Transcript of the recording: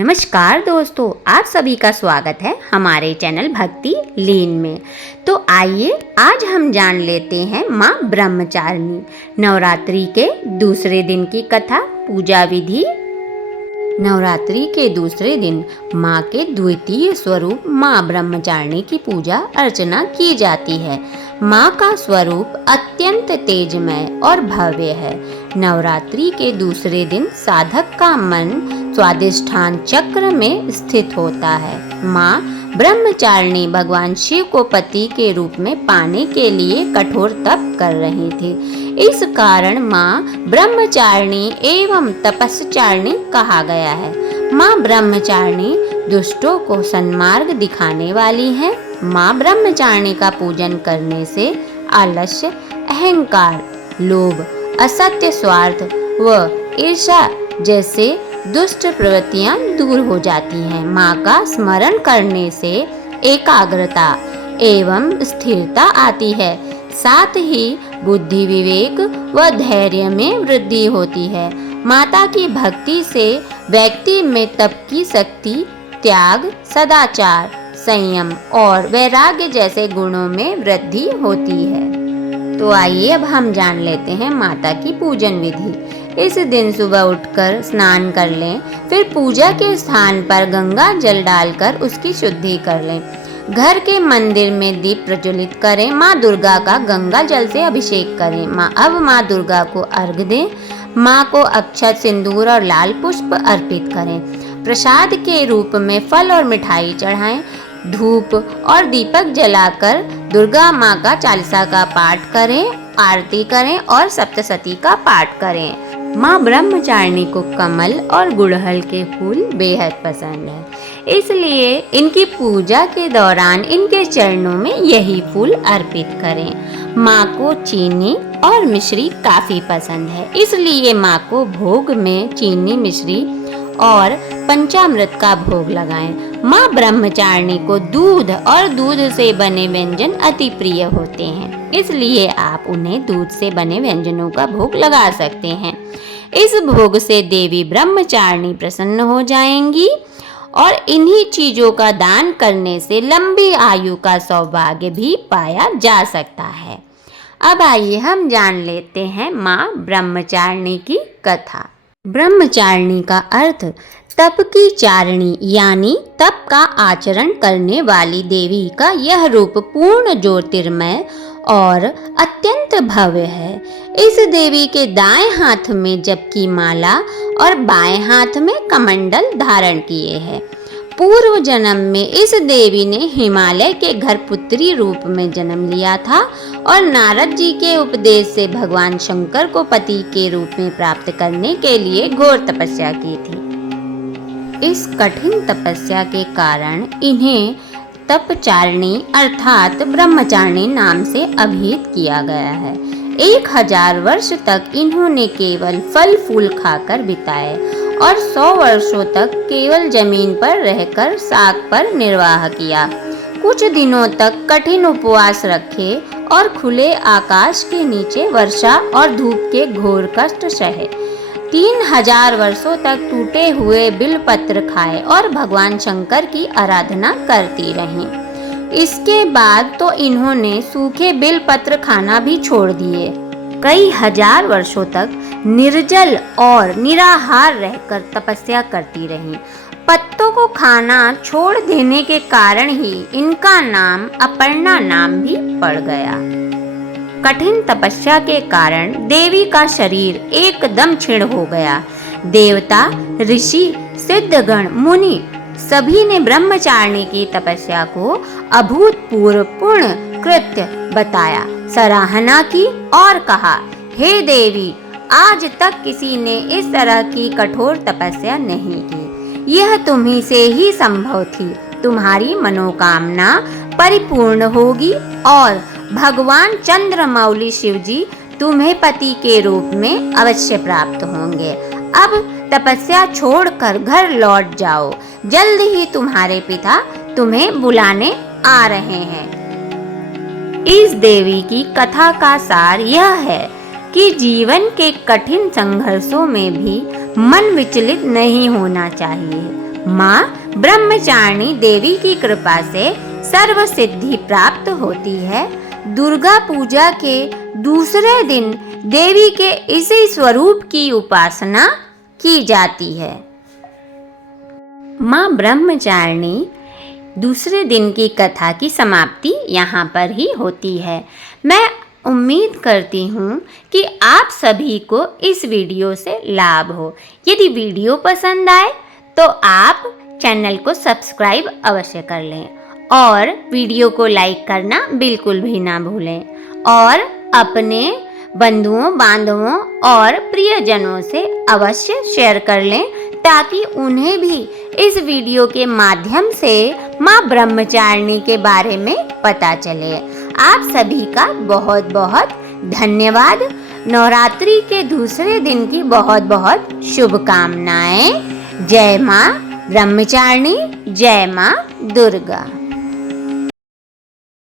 नमस्कार दोस्तों, आप सभी का स्वागत है हमारे चैनल भक्ति लीन में। तो आइए आज हम जान लेते हैं माँ ब्रह्मचारिणी नवरात्रि के दूसरे दिन की कथा, पूजा विधि। नवरात्रि के दूसरे दिन माँ के द्वितीय स्वरूप माँ ब्रह्मचारिणी की पूजा अर्चना की जाती है। माँ का स्वरूप अत्यंत तेजमय और भव्य है। नवरात्रि के दूसरे दिन साधक का मन स्वादिष्ठान चक्र में स्थित होता है। माँ ब्रह्मचारिणी भगवान शिव को पति के रूप में पाने के लिए कठोर तप कर रही थी। इस कारण माँ ब्रह्मचारिणी एवं तपस्चारिणी कहा गया है। माँ ब्रह्मचारिणी दुष्टों को सन्मार्ग दिखाने वाली है। माँ ब्रह्मचारिणी का पूजन करने से आलस्य, अहंकार, लोभ, असत्य स्वार्थ व ईर्ष्या जैसे दुष्ट प्रवृत्तियां दूर हो जाती हैं। माँ का स्मरण करने से एकाग्रता एवं स्थिरता आती है। साथ ही बुद्धि, विवेक व धैर्य में वृद्धि होती है। माता की भक्ति से व्यक्ति में तप की शक्ति, त्याग, सदाचार, संयम और वैराग्य जैसे गुणों में वृद्धि होती है। तो आइए अब हम जान लेते हैं माता की पूजन विधि। इस दिन सुबह उठकर स्नान कर लें, फिर पूजा के स्थान पर गंगा जल डालकर उसकी शुद्धि कर लें। घर के मंदिर में दीप प्रज्वलित करें। माँ दुर्गा का गंगा जल से अभिषेक करें। अब माँ दुर्गा को अर्घ्य दें। माँ को अक्षत, सिंदूर और लाल पुष्प अर्पित करें। प्रसाद के रूप में फल और मिठाई चढ़ाएं। धूप और दीपक जलाकर दुर्गा माँ का चालीसा का पाठ करें, आरती करें और सप्तशती का पाठ करें। माँ ब्रह्मचारिणी को कमल और गुड़हल के फूल बेहद पसंद है, इसलिए इनकी पूजा के दौरान इनके चरणों में यही फूल अर्पित करें। माँ को चीनी और मिश्री काफी पसंद है, इसलिए माँ को भोग में चीनी, मिश्री और पंचामृत का भोग लगाएं। माँ ब्रह्मचारिणी को दूध और दूध से बने व्यंजन अति प्रिय होते हैं, इसलिए आप उन्हें दूध से बने व्यंजनों का भोग लगा सकते हैं। इस भोग से देवी ब्रह्मचारिणी प्रसन्न हो जाएंगी और इन्हीं चीजों का दान करने से लंबी आयु का सौभाग्य भी पाया जा सकता है। अब आइए हम जान लेते हैं माँ ब्रह्मचारिणी की कथा। ब्रह्मचारिणी का अर्थ तप की चारिणी यानी तप का आचरण करने वाली देवी का यह रूप पूर्ण ज्योतिर्मय और अत्यंत भव्य है। इस देवी के दाएं हाथ में जप की माला और बाएं हाथ में कमंडल धारण किए हैं। पूर्व जन्म में इस देवी ने हिमालय के घर पुत्री रूप में जन्म लिया था और नारद जी के उपदेश से भगवान शंकर को पति के रूप में प्राप्त करने के लिए घोर तपस्या की थी। इस कठिन तपस्या के कारण इन्हें तपचारिणी अर्थात ब्रह्मचारिणी नाम से अभिहित किया गया है। 1000 वर्ष तक इन्होंने केवल फल फूल खाकर बिताए और 100 वर्षों तक केवल जमीन पर रहकर साग पर निर्वाह किया। कुछ दिनों तक कठिन उपवास रखे और खुले आकाश के नीचे वर्षा और धूप के घोर कष्ट सहे। 3000 वर्षों तक टूटे हुए बिलपत्र खाए और भगवान शंकर की आराधना करती रहीं। इसके बाद तो इन्होंने सूखे बिलपत्र खाना भी छोड़ दिए। कई हजार वर्षों तक निर्जल और निराहार रहकर तपस्या करती रहीं। पत्तों को खाना छोड़ देने के कारण ही इनका नाम अपर्णा नाम भी पड़ गया। कठिन तपस्या के कारण देवी का शरीर एकदम क्षीण हो गया। देवता, ऋषि, सिद्धगण, मुनि सभी ने ब्रह्मचारिणी की तपस्या को अभूतपूर्व पुण्य कृत्य बताया, सराहना की और कहा, हे देवी, आज तक किसी ने इस तरह की कठोर तपस्या नहीं की। यह तुम्ही से ही संभव थी। तुम्हारी मनोकामना परिपूर्ण होगी और भगवान चंद्रमौली शिवजी तुम्हें पति के रूप में अवश्य प्राप्त होंगे। अब तपस्या छोड़कर घर लौट जाओ। जल्द ही तुम्हारे पिता तुम्हें बुलाने आ रहे हैं। इस देवी की कथा का सार यह है कि जीवन के कठिन संघर्षों में भी मन विचलित नहीं होना चाहिए। माँ ब्रह्मचारिणी देवी की कृपा से सर्व सिद्धि प्राप्त होती है। दुर्गा पूजा के दूसरे दिन देवी के इसी स्वरूप की उपासना की जाती है। माँ ब्रह्मचारिणी दूसरे दिन की कथा की समाप्ति यहाँ पर ही होती है। मैं उम्मीद करती हूँ कि आप सभी को इस वीडियो से लाभ हो। यदि वीडियो पसंद आए तो आप चैनल को सब्सक्राइब अवश्य कर लें और वीडियो को लाइक करना बिल्कुल भी ना भूलें और अपने बंधुओं बांधवों और प्रियजनों से अवश्य शेयर कर लें ताकि उन्हें भी इस वीडियो के माध्यम से माँ ब्रह्मचारिणी के बारे में पता चले। आप सभी का बहुत बहुत धन्यवाद। नवरात्रि के दूसरे दिन की बहुत बहुत शुभकामनाएं। जय माँ ब्रह्मचारिणी, जय माँ दुर्गा।